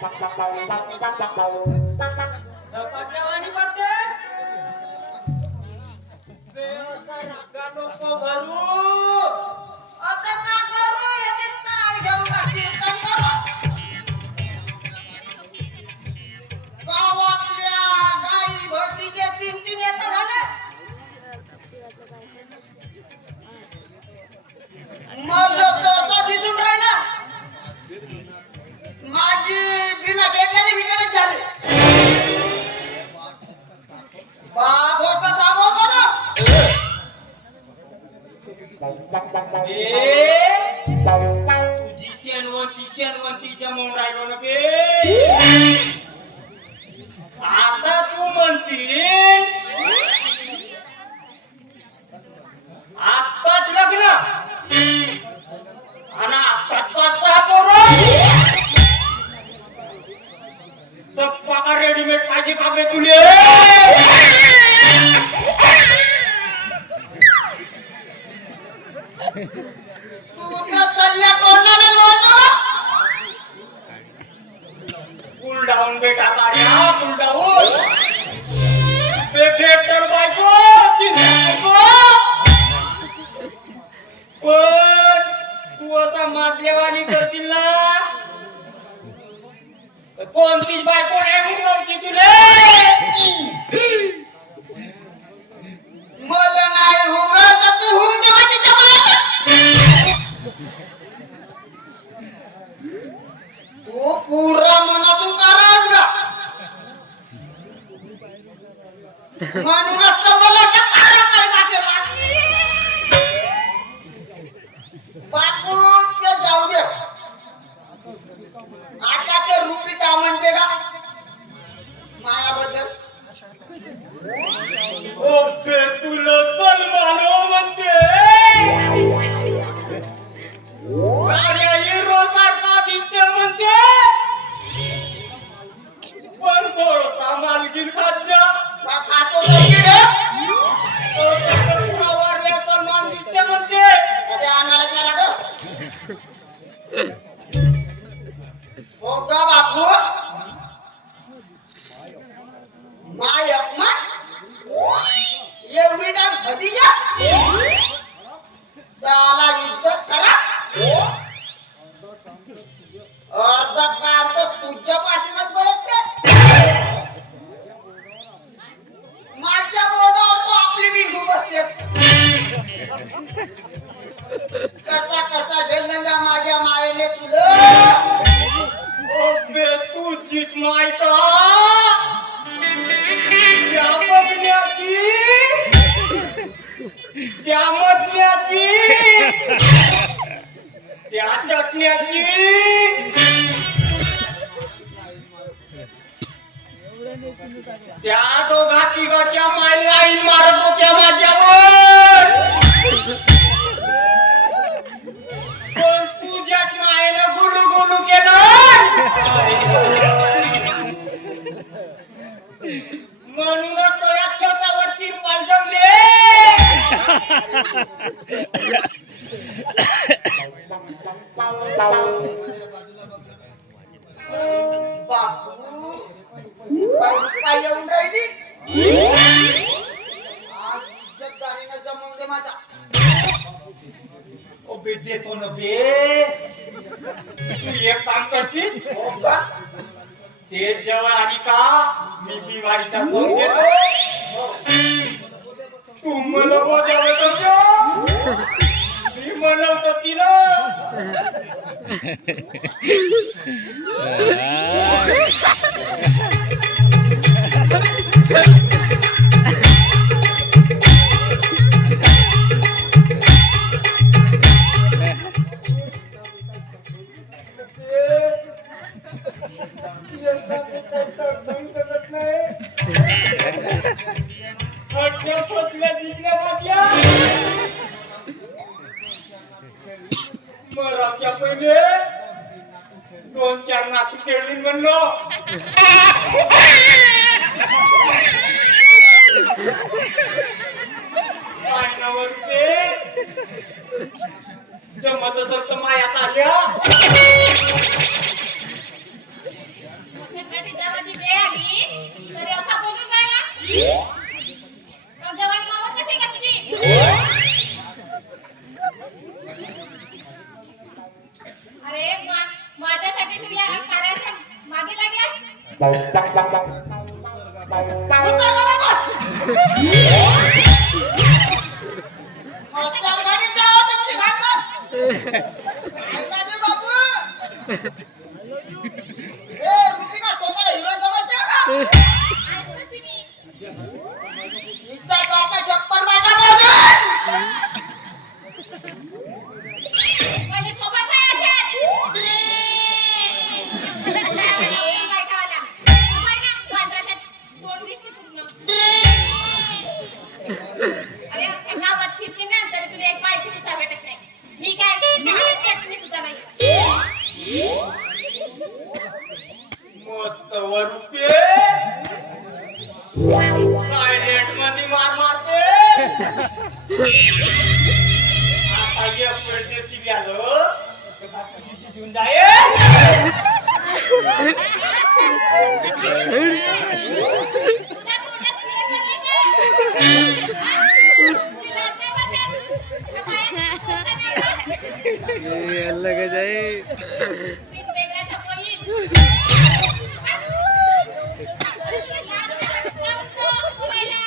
झपाट्यावानी करते बेअसा रागा नको भरू आता का करू येते ताळ घेऊन का कीर्तन करू गावातल्या गाई म्हशीचे तीन तीन येतं झाले मला तसा दिसून राहिला माझी बिना घेतल्याने बिघडत झाले बाप होता साबो बघा तुझी शेणवंती जमवून राहिलो ना बे आता तू म्हणशील आत्ताच लग्न आणि आत्ताच पाचचा पोरं सप्पा का रेडीमेड पाहिजे का बे तुले तू तर सल्ल्या तोंडाने बोलतो कूल डाऊन बेटा कार्या कूल डाऊन बेफेक्टर बायको चिंता पण तू असा मातलेवाणी करतील ना कोणतीच बायको नाही मुंगावची तुले मला नाही हुंगळ तर तू हुंग जेव्हा तिच्या तू पुरा मनातून कराच गा म्हणूनच तर मला सकाळ पैदा केला बापू ते जाऊ दे आता ते रुपी का म्हणते का मायाबद्दल ओबे तुला सलमान म्हणते कार्या हिरो सारखा दिसते म्हणते पण थोडसा मालकीन खाजा का खातो नाही रे पुरा वारल्या सलमान दिसते म्हणते कधी आणणार त्याला ग हो का बापू माय अपमान एवढी टाइम भतीजा त्याला इज्जत करा अर्ध काम तर तुझ्या पाठीमाग बघते माझ्या बोर्डावर तो आपली बिंदू बसतेस कसा कसा झेलला माझ्या मायेने तुला ओबे तुझीच मायका त्या बघण्याची त्या मधल्याची त्या चटण्याची त्या दोघा तिघाच्या मायला मारत होत्या माझ्यावर पण तुझ्याच मायेनं गुलू गुलू केलं म्हणूनच तो या छतावर तिरपाल जमले बापू पाय येऊन राहिली आज इज्जत दारीनं जमवून दे माझा ओबे देतो ना बे तू एक काम करशील हो का ते जवळ आली का मी बिमारीचा झोप घेतो तू मला बोलावत होतो मी म्हणवतो तिला मराच्या पहिले 2-4 नातू केली म्हणलो पाण्यावर ते जमत असेल तर मायात आल्या जवानी मावस कसे का तुझी अरे माझ्यासाठी तू या कार्याच्या मागे लागला हॉस्टेल गाडी जाओ तुमची घालतात बाबू ए रुपी का स्वतःला हिरो जमायचं का इतका काटा छप्पन बागा बोल माझे सोबत काय आहेत काय खायला ना माझ्याकडे तोंड दिसते पूर्ण अरे अख्ख्या गावात फिरते ना तरी तुला एक बायको सुद्धा भेटत नाही मी काय महागत चटणी सुद्धा नाही मस्त वरुपे सायलेंट मध्ये मार मारते आता ये परदेशी गेलो तर काकाची शिजून जाईल तुझ्या तोंडात फुले पडले का तुला नाही वाटत लगे जाए पीठ वेगळा होईल अरे तुला लाज नाही वाटत का म्हणतो बोलायला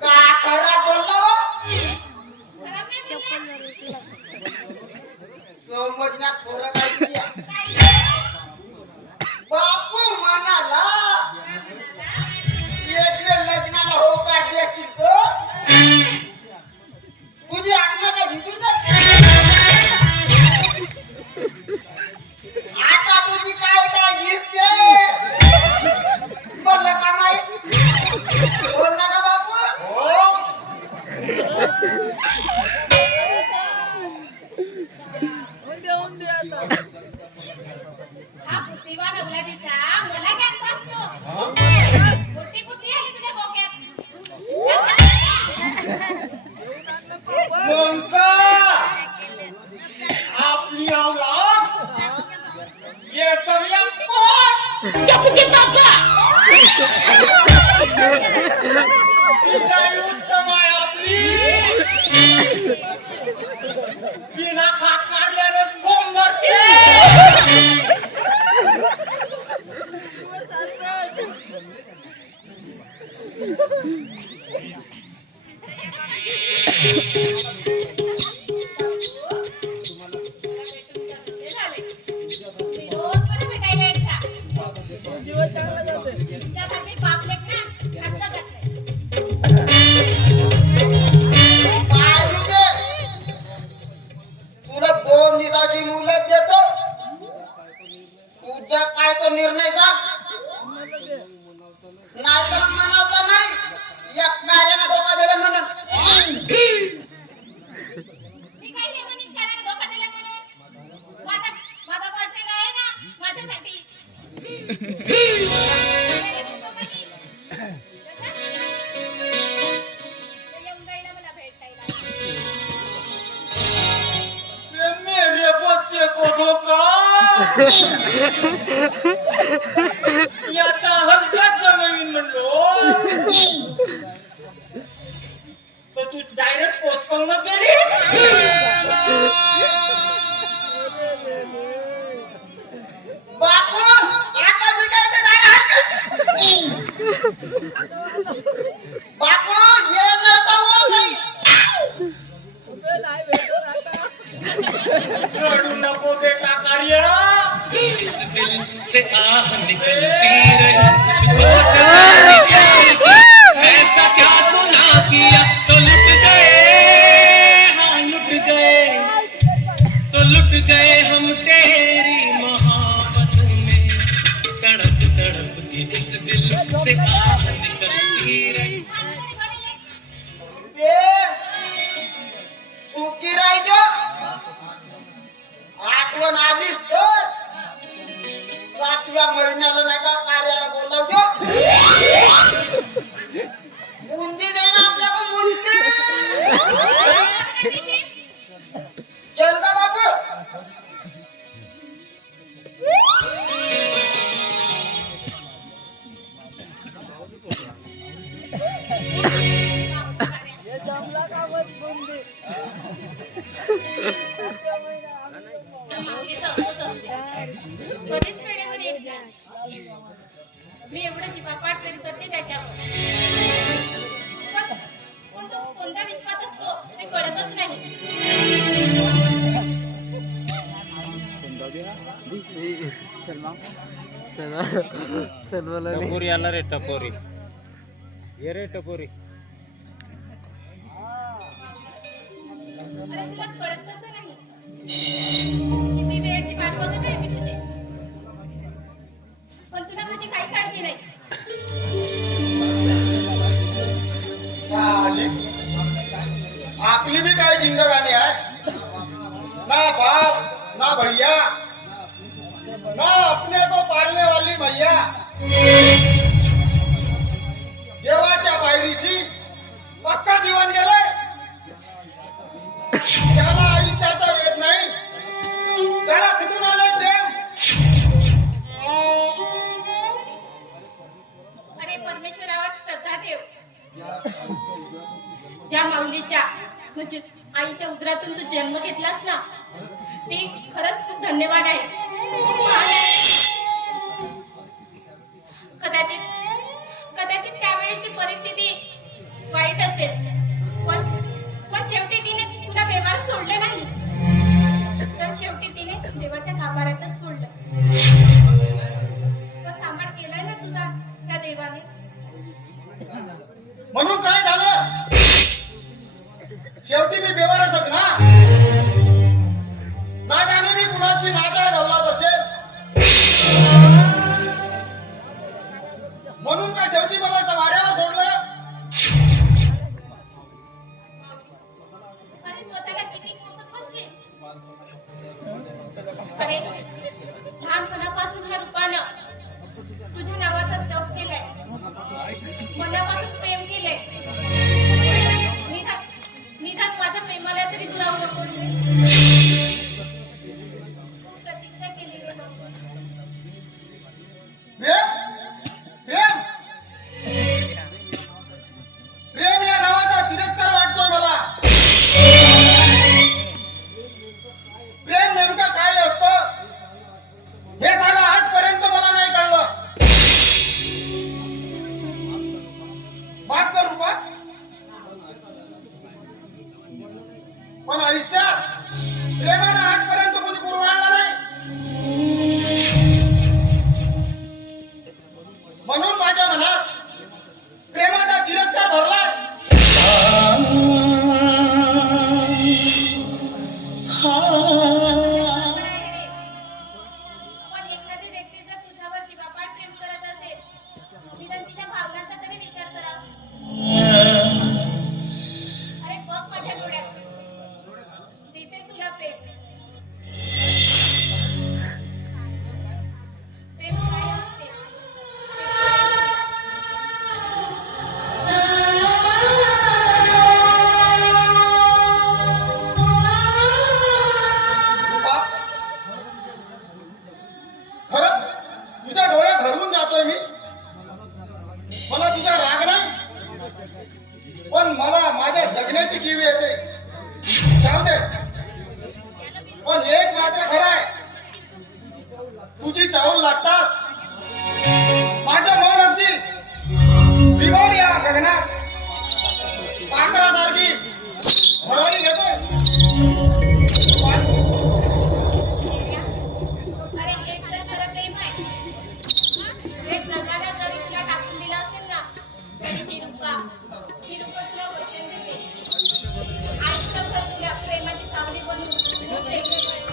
का खरा बोलला हो खराब नाही बोलला समजण्यात फरक आहे तुझ्या. काय बापू म्हणाला म्हणाला एकले लग्नाला होकार देशील तो तुझी आत्मा काय घेतली आता तुझी काय काय दिसते बोलला का माहित बोलला का बापू हो हा बुद्धिवान औलादीचा मला ज्ञान बसतो मोठी बुद्धी आली तुझ्या डोक्यात ममता आपली औलाद एकदम एक्सपर्ट तिच्याही उत्तम आहे आपली बिना खात मारल्यानं बोंब भरते त्यासाठी पापलेट ना आता घातलंय काय रुपये तुला 2 दिवसाची मुदत देतो तुझा काय तो निर्णय सांग नाही तर म्हणावता नाही या कार्याला धोका दिला म्हणून मी काय नाही म्हणीन करायला धोका दिला म्हणून माझा माझा बॉयफ्रेंड आहे ना माझ्यासाठी येऊन जायला मला भेटायला ये मेरे बच्चे को धोखा याचा हलक्यात जमीन म्हणलो तर तू डायरेक्ट पोचकावून गेली बापू आता मी काय ते बापू ये नका हो नाही रडू नको बेटा कार्य से आह निकलती रही मुझको सताती प्यार की ऐसा क्या तू ना किया तो लुट गए हाँ लुट गए तो लुट गए हम तेरी मोहब्बत में तड़प तड़प के इस दिल से आह निकलती रही ए सुखी राहायचो आठवण आलीस तर 7व्या महिन्याला नाही का कार्याला बोलावतो मुंदी दे ना आपल्याला मुंदी चल का बापू मागे धावतच असते. कधीच वेळेवर येत नाही. मी एवढं जीवापाड प्रेम करते त्याच्यावर. पण तो कोणत्या विश्वात असतो ते कळतच नाही. टपोरी आला रे टपोरी. ये रे टपोरी. अरे तुला कळतच नाही. किती वेळची वाट बघत आहे मी तुझी. पण तुला माझी काही काळजी नाही. आपली भी काय जिंदगानी आहे. ना बाप ना भैया ना अपने को पालने वाली भैया. देवाच्या पायरीशी पक्का जीवन गेलंय. ज्याला आयुष्याचा वेद नाही त्याला कुठून आलंय प्रेम. अरे परमेश्वरावर श्रद्धा ठेव. ज्या माऊलीच्या म्हणजे आईच्या उदरातून तू जन्म घेतलास ना ते खरंच खूप धन्यवाद आहे. खूप महान आहे. कदाचित त्यावेळेची परिस्थिती वाईट असेल पण शेवटी तिने तुला बेवार सोडले नाही. तर शेवटी तिने देवाच्या गाभाऱ्यातच सोडलं. पण सांभाळ केलाय ना तुझा त्या देवाने. म्हणून काय झालं. शेवटी मी बेवारसच ना. ना जाणे मी कुणाची नाजायज औलाद असेल. म्हणून काय शेवटी मला वाऱ्यावर सोडलं. अरे स्वतःला किती कोसत बसशील. अरे लहानपणापासून ह्या रूपानं तुझ्या नावाचा जप केलाय. मनापासून प्रेम केलंय. निदान माझ्या प्रेमाला तरी दुरावू नको. खूप प्रतीक्षा केली रे बाबा. प्रेम प्रेम या नावाचा तिरस्कार वाटतोय मला. प्रेम नेमकं काय असतं हे साला आजपर्यंत मला नाही कळलं. माफ कर रूपा पण आयुष्यात प्रेमानं आजपर्यंत कोणी पुरवाळला नाही. म्हणून माझ्या मनात प्रेमाचा तिरस्कार भरलाय. पण एखादी व्यक्ती जर तुझ्यावर जीवापाड प्रेम करत असेल निदान तिच्या भावनांचा तरी विचार करा. अरे बघ माझ्या डोळ्यात देते तुला प्रेम. प्रेम काय असते. रूपा, खरं तुझ्या डोळ्यात हरवून जातोय मी. मला तुझा राग नाही पण मला माझ्या जगण्याची कीव येते. जाऊ दे पण एक मात्र खरं आहे. तुझी चाहूल लागतात. माझं मन अगदी विभोर या गगनात पाखरासारखी भरवली घेतोय. अरे एक तर खरं प्रेम आहे. एक जगाला जरी तुला टाकून दिलं असेल ना तरी ही रूपा तुला वचन देते. आयुष्यभर तुला प्रेमाची सावली बनवून खूप प्रेम करेल.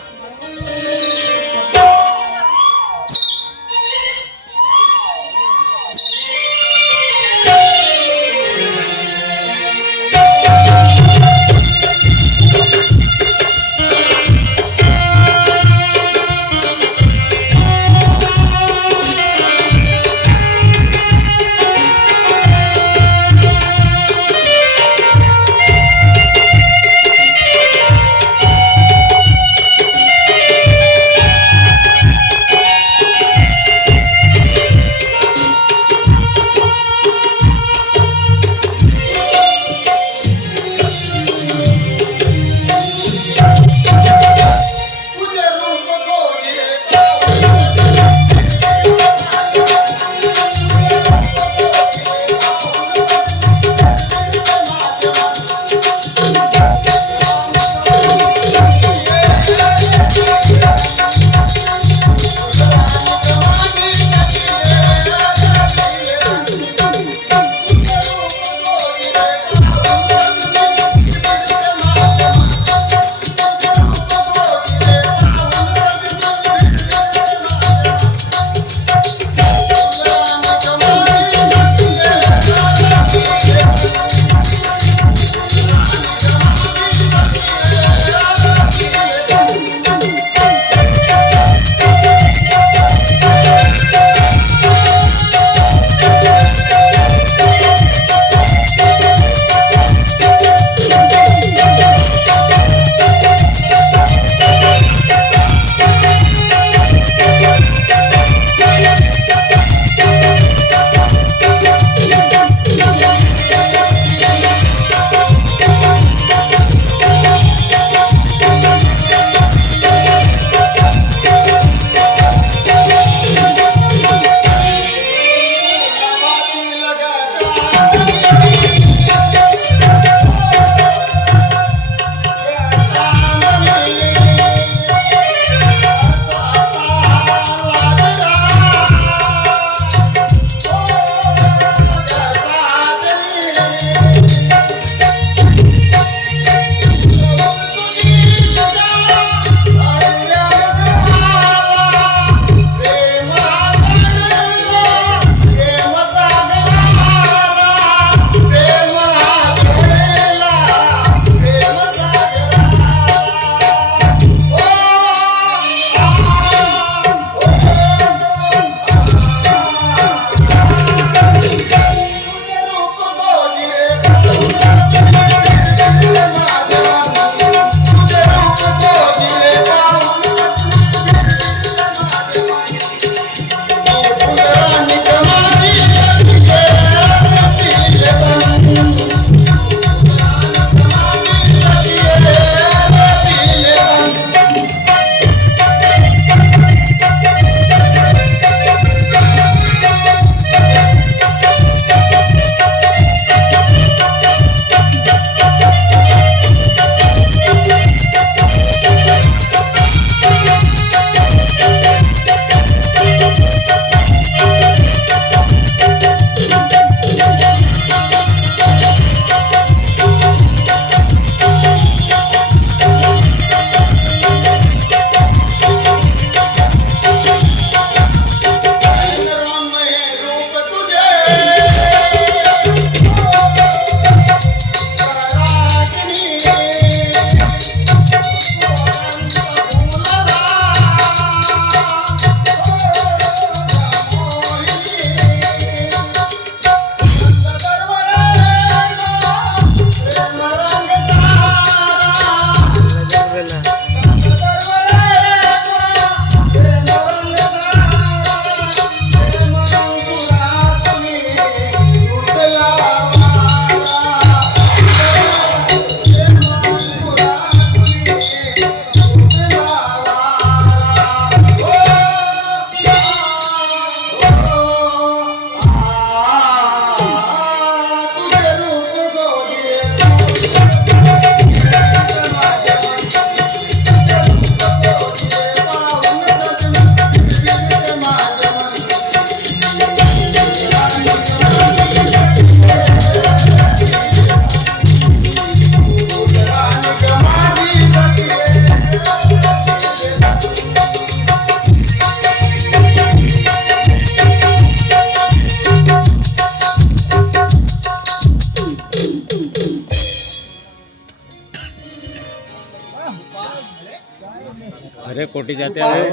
कोटी जाते आहे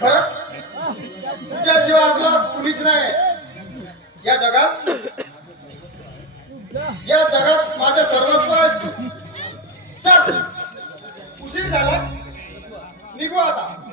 खरंच तुझ्याशिवाय आपलं कुणीच नाही या जगात. या जगात माझं सर्वस्व आहेस तू. चल उशीर झाला, निघू आता.